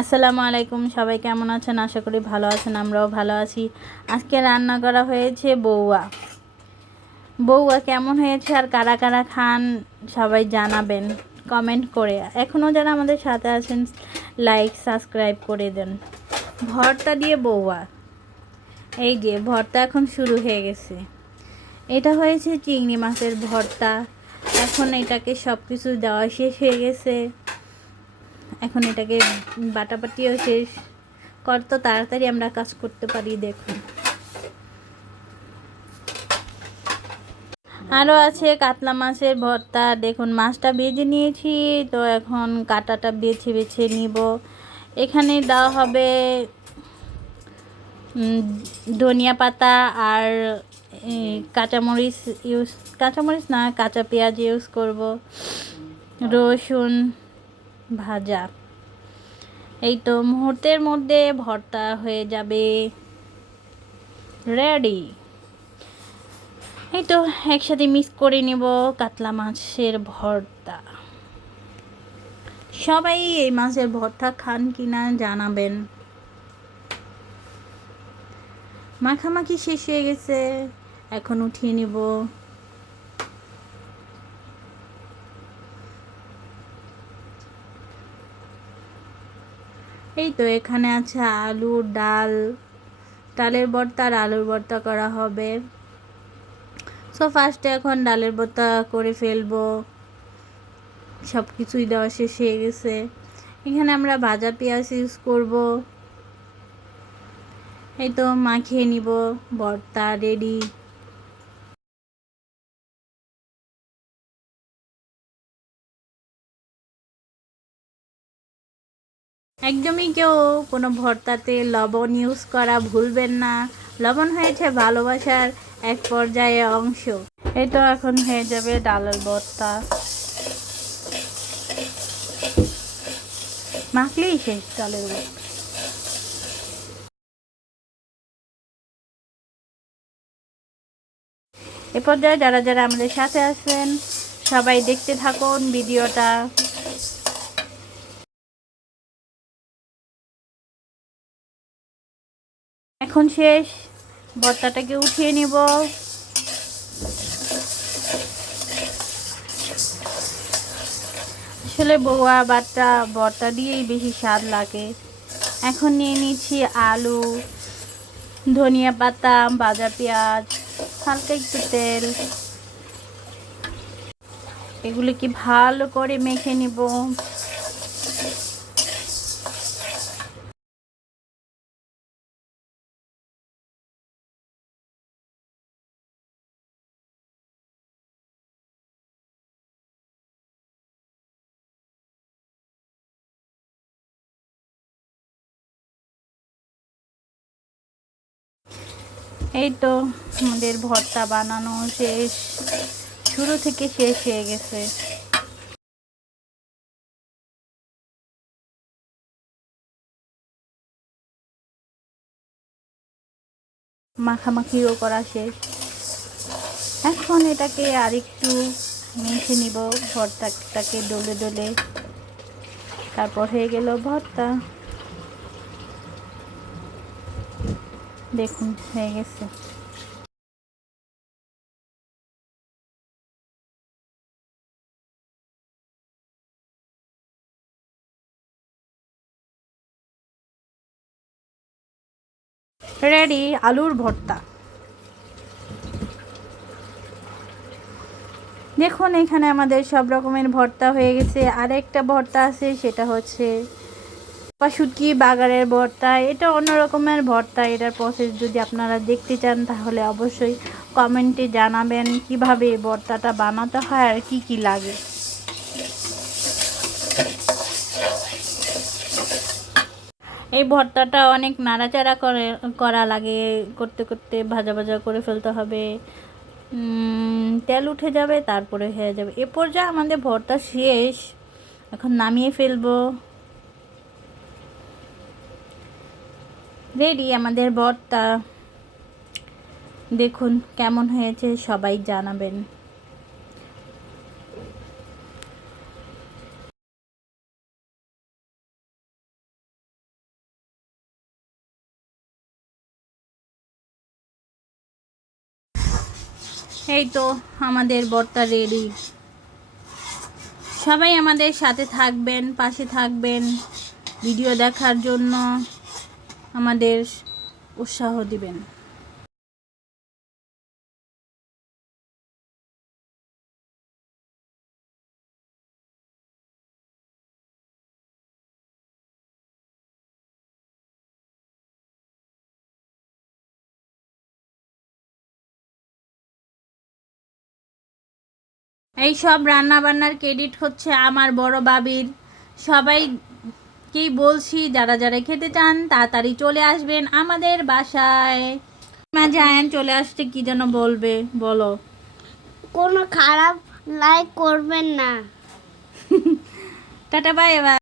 আসসালামু আলাইকুম, সবাই কেমন আছেন? আশা করি ভালো আছেন, আমরাও ভালো আছি। আজকে রান্না করা হয়েছে বউয়া। বউয়া কেমন হয়েছে আর কারা কারা খান সবাই জানাবেন কমেন্ট করে। এখনও যারা আমাদের সাথে আছেন লাইক সাবস্ক্রাইব করে দেন। ভর্তা দিয়ে বউয়া, এই যে ভর্তা এখন শুরু হয়ে গেছে। এটা হয়েছে চিংড়ি মাছের ভর্তা। এখন এটাকে সব কিছু দেওয়া শেষ হয়ে গেছে। এখন এটাকে বাটাবাটিও শেষ। কত তাড়াতাড়ি আমরা কাজ করতে পারি দেখুন। আরও আছে কাতলা মাছের ভর্তা। দেখুন মাছটা ভেজে নিয়েছি, তো এখন কাঁটাটা বেছে বেছে নিব। এখানে দেওয়া হবে ধনিয়া পাতা আর কাঁচামরিচ কাঁচামরিচ না, কাঁচা পেঁয়াজ ইউজ করব, রসুন ভাজা। এই তো মুহূর্তের মধ্যে ভর্তা হয়ে যাবে রেডি। এই তো একসাথে মিক্স করে নেব কাতলা মাছের ভর্তা। সবাই এই মাছের ভর্তা খান কিনা জানাবেন। মাখামাখি শেষ হয়ে গেছে, এখন উঠিয়ে নেব। এই তো এখানে আছে আলু, ডালের ভর্তা আর আলুর ভর্তা করা হবে। সো ফার্স্টে এখন ডালের ভর্তা করে ফেলবো। সব কিছুই দেওয়া শেষ হয়ে গেছে। এখানে আমরা ভাজা পেঁয়াজ ইউজ করব। এই তো মাখিয়ে নিব, ভর্তা রেডি। একদমই কেউ কোনো ভর্তাতে লবণ ইউজ করা ভুলবেন না। লবণ হয়েছে ভালোবাসার এক পর্যায়ে অংশ। এই তো এখন হয়ে যাবে ডালের ভর্তা। মাখলেই শেষ ডালের ভর্তা। এ পর্যায়ে যারা যারা আমাদের সাথে আছেন সবাই দেখতে থাকুন ভিডিওটা। এখন শেষ, ভর্তাটাকে উঠিয়ে নিব। আসলে বউয়া বাটা ভর্তা দিয়েই বেশি স্বাদ লাগে। এখন নিয়ে নিচ্ছি আলু, ধনিয়া পাতা, ভাজা পেঁয়াজ, হালকা একটু তেল। এগুলিকে ভালো করে মেখে নিব। এই তো আমাদের ভর্তা বানানো শেষ, শুরু থেকে শেষ হয়ে গেছে। মাখামাখিও করা শেষ। এখন এটাকে আরেকটু মেখে নিব ভর্তাটাকে ডলে ডলে। তারপর হয়ে গেল ভর্তা। দেখুন হয়ে গেছে। রেডি আলুর ভর্তা। দেখুন এখানে আমাদের সব রকমের ভর্তা হয়ে গেছে। আরেকটা ভর্তা আছে, সেটা হচ্ছে শুটকি বাগারের ভর্তা। এটা অন্য রকমের ভর্তা। এটার প্রসেস যদি আপনারা দেখতে চান তাহলে অবশ্যই কমেন্টে জানাবেন কিভাবে এই ভর্তাটা বানাতে হয় আর কি কি লাগে। এই ভর্তাটা অনেক নাড়াচাড়া করা লাগে, করতে করতে ভাজা ভাজা করে ফেলতে হবে। তেল উঠে যাবে, তারপরে হয়ে যাবে। এ পর্যায়ে আমাদের ভর্তা শেষ, এখন নামিয়ে ফেলবো। রেডি আমাদের ভর্তা। দেখুন কেমন হয়েছে সবাই জানাবেন। এই তো আমাদের ভর্তা রেডি। সবাই আমাদের সাথে থাকবেন, পাশে থাকবেন, ভিডিও দেখার জন্য আমাদের উৎসাহ দিবেন। এই সব রান্না বান্নার ক্রেডিট হচ্ছে আমার বড় বাবির। সবাইকেই বলছি, যারা যারা খেতে চান তাড়াতাড়ি চলে আসবেন আমাদের বাসায়। মাঝে আয়ান চলে আসছে, কি যেন বলবে, বলো। কোনো খারাপ লাইক করবেন না। Tata, bye bye.